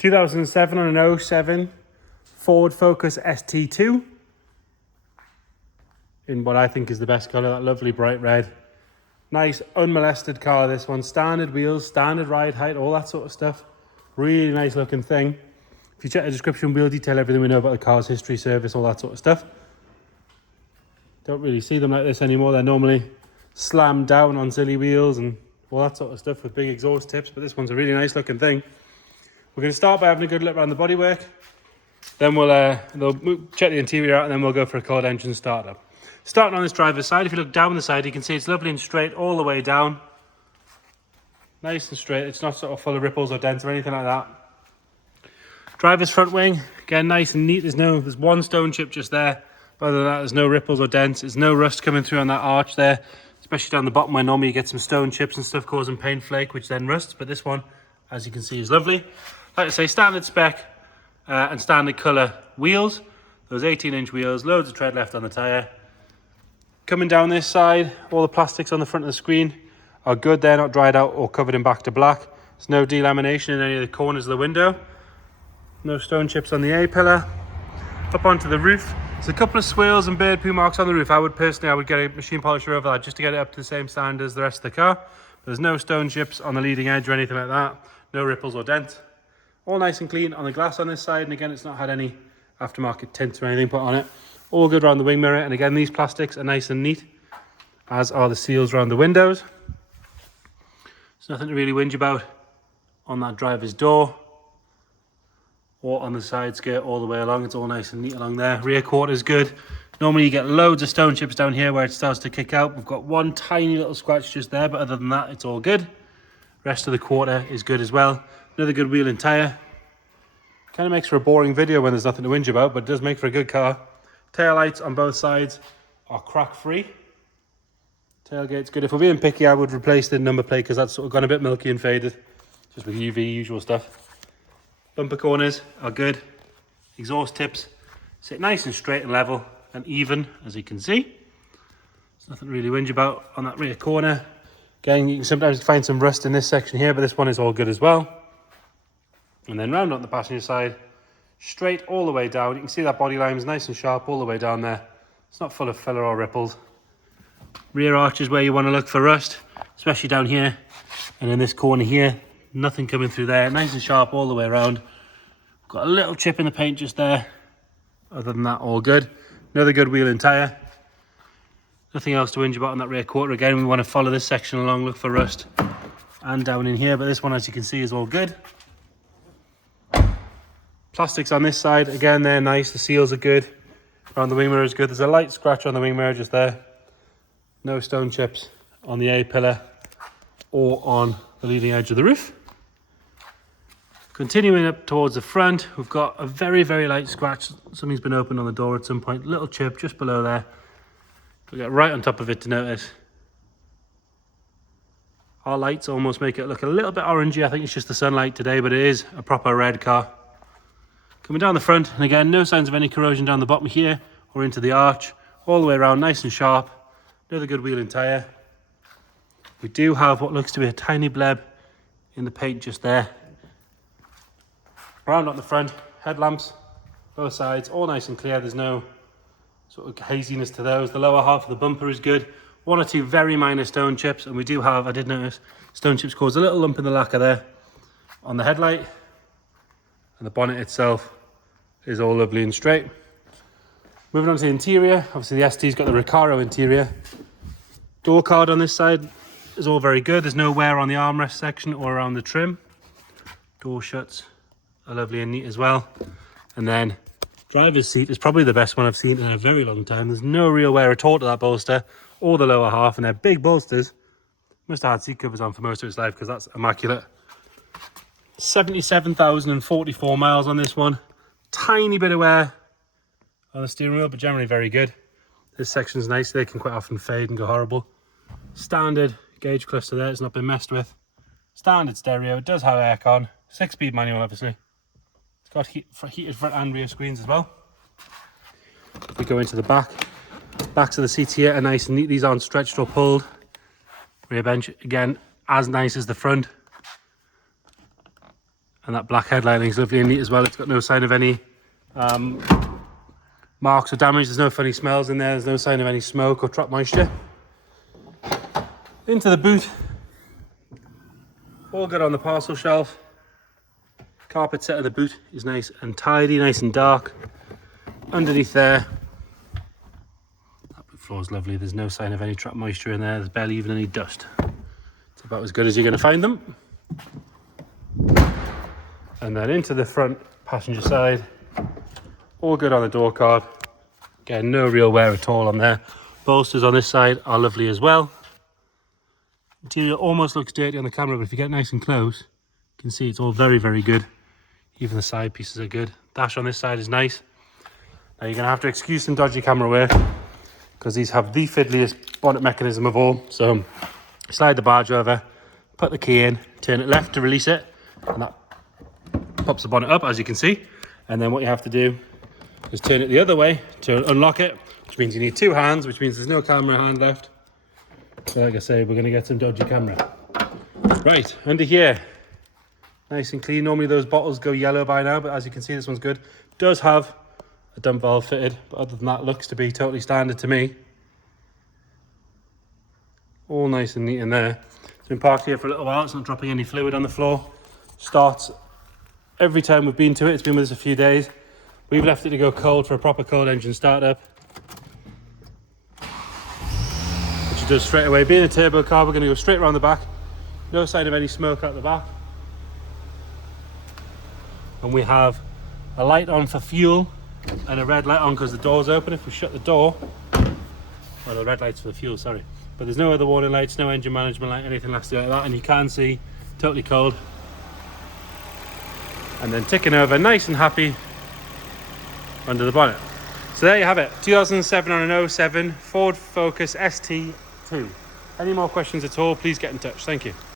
2007 on an 07 Ford Focus ST2 in what I think is the best colour, that lovely bright red. Nice unmolested car, this one. Standard wheels, standard ride height, all that sort of stuff. Really nice looking thing. If you check the description, we'll detail everything we know about the car's history, service, all that sort of stuff. Don't really see them like this anymore. They're normally slammed down on silly wheels and all that sort of stuff with big exhaust tips, but this one's a really nice looking thing. We're going to start by having a good look around the bodywork. Then we'll check the interior out, and then we'll go for a cold engine startup. Starting on this driver's side, if you look down the side, you can see it's lovely and straight all the way down. Nice and straight. It's not sort of full of ripples or dents or anything like that. Driver's front wing, again, nice and neat. There's one stone chip just there. But other than that, there's no ripples or dents. There's no rust coming through on that arch there, especially down the bottom where normally you get some stone chips and stuff causing paint flake, which then rusts. But this one, as you can see, is lovely. Like I say, standard spec and standard colour wheels. Those 18-inch wheels, loads of tread left on the tyre. Coming down this side, all the plastics on the front of the screen are good. They're not dried out or covered in back to black. There's no delamination in any of the corners of the window. No stone chips on the A-pillar. Up onto the roof. There's a couple of swirls and bird poo marks on the roof. I would get a machine polisher over that just to get it up to the same standard as the rest of the car. But there's no stone chips on the leading edge or anything like that. No ripples or dents. All nice and clean on the glass on this side. And again, it's not had any aftermarket tints or anything put on it. All good around the wing mirror, and again, these plastics are nice and neat, as are the seals around the windows. There's nothing to really whinge about on that driver's door or on the side skirt all the way along. It's all nice and neat along there. Rear quarter is good. Normally you get loads of stone chips down here where it starts to kick out. We've got one tiny little scratch just there, but other than that, it's all good. Rest of the quarter is good as well. Another good wheel and tyre. Kind of makes for a boring video when there's nothing to whinge about, but it does make for a good car. Tail lights on both sides are crack free. Tailgate's good. If we're being picky, I would replace the number plate because that's sort of gone a bit milky and faded, just with UV, usual stuff. Bumper corners are good. Exhaust tips sit nice and straight and level and even, as you can see. There's nothing to really whinge about on that rear corner. Again, you can sometimes find some rust in this section here, but this one is all good as well. And then round on the passenger side, straight all the way down. You can see that body line is nice and sharp all the way down there. It's not full of filler or ripples. Rear arch is where you want to look for rust, especially down here. And in this corner here, nothing coming through there. Nice and sharp all the way around. Got a little chip in the paint just there. Other than that, all good. Another good wheel and tyre. Nothing else to whinge about on that rear quarter. Again, we want to follow this section along, look for rust. And down in here, but this one, as you can see, is all good. Plastics on this side, again, they're nice. The seals are good. Around the wing mirror is good. There's a light scratch on the wing mirror just there. No stone chips on the A-pillar or on the leading edge of the roof. Continuing up towards the front, we've got a very, very light scratch. Something's been opened on the door at some point. Little chip just below there. We'll get right on top of it to notice. Our lights almost make it look a little bit orangey. I think it's just the sunlight today, but it is a proper red car. Coming down the front, and again, no signs of any corrosion down the bottom here or into the arch. All the way around, nice and sharp. Another good wheel and tyre. We do have what looks to be a tiny bleb in the paint just there. Round on the front, headlamps, both sides, all nice and clear. There's no sort of haziness to those. The lower half of the bumper is good. One or two very minor stone chips, and we do have, I did notice, stone chips cause a little lump in the lacquer there on the headlight. And the bonnet itself is all lovely and straight. Moving on to the interior, obviously the ST's got the Recaro interior. Door card on this side is all very good. There's no wear on the armrest section or around the trim. Door shuts are lovely and neat as well. And then driver's seat is probably the best one I've seen in a very long time. There's no real wear at all to that bolster or the lower half, and they're big bolsters. Must have had seat covers on for most of its life because that's immaculate. 77,044 miles on this one. Tiny bit of wear on the steering wheel, but generally very good. This section's nice. They can quite often fade and go horrible. Standard gauge cluster there. It's not been messed with. Standard stereo. It does have aircon. 6-speed manual, obviously. It's got heated front and rear screens as well. If we go into the back, backs of the seats here are nice and neat. These aren't stretched or pulled. Rear bench, again, as nice as the front. And that black headlining is lovely and neat as well. It's got no sign of any marks or damage. There's no funny smells in there. There's no sign of any smoke or trap moisture. Into the boot. All good on the parcel shelf. Carpet set of the boot is nice and tidy, nice and dark. Underneath there, that boot floor is lovely. There's no sign of any trap moisture in there. There's barely even any dust. It's about as good as you're going to find them. And then into the front passenger side. All good on the door card. Again, no real wear at all on there. Bolsters on this side are lovely as well. Interior almost looks dirty on the camera, but if you get nice and close, you can see it's all very, very good. Even the side pieces are good. Dash on this side is nice. Now you're going to have to excuse some dodgy camera work because these have the fiddliest bonnet mechanism of all. So slide the barge over, put the key in, turn it left to release it, and that pops the bonnet up, as you can see. And then what you have to do is turn it the other way to unlock it, which means you need two hands, which means there's no camera hand left. So like I say, we're going to get some dodgy camera. Right, under here. Nice and clean. Normally those bottles go yellow by now, but as you can see, this one's good. Does have a dump valve fitted, but other than that, looks to be totally standard to me. All nice and neat in there. It's been parked here for a little while. It's not dropping any fluid on the floor. Starts every time we've been to it. It's been with us a few days. We've left it to go cold for a proper cold engine startup, which it does straight away. Being a turbo car, we're going to go straight around the back. No sign of any smoke out the back. And we have a light on for fuel and a red light on because the door's open. If we shut the door, well, the red light's for the fuel, sorry. But there's no other warning lights, no engine management light, anything like that. And you can see, totally cold. And then ticking over, nice and happy under the bonnet. So there you have it, 2007 on an 07 Ford Focus ST2. Any more questions at all, please get in touch. Thank you.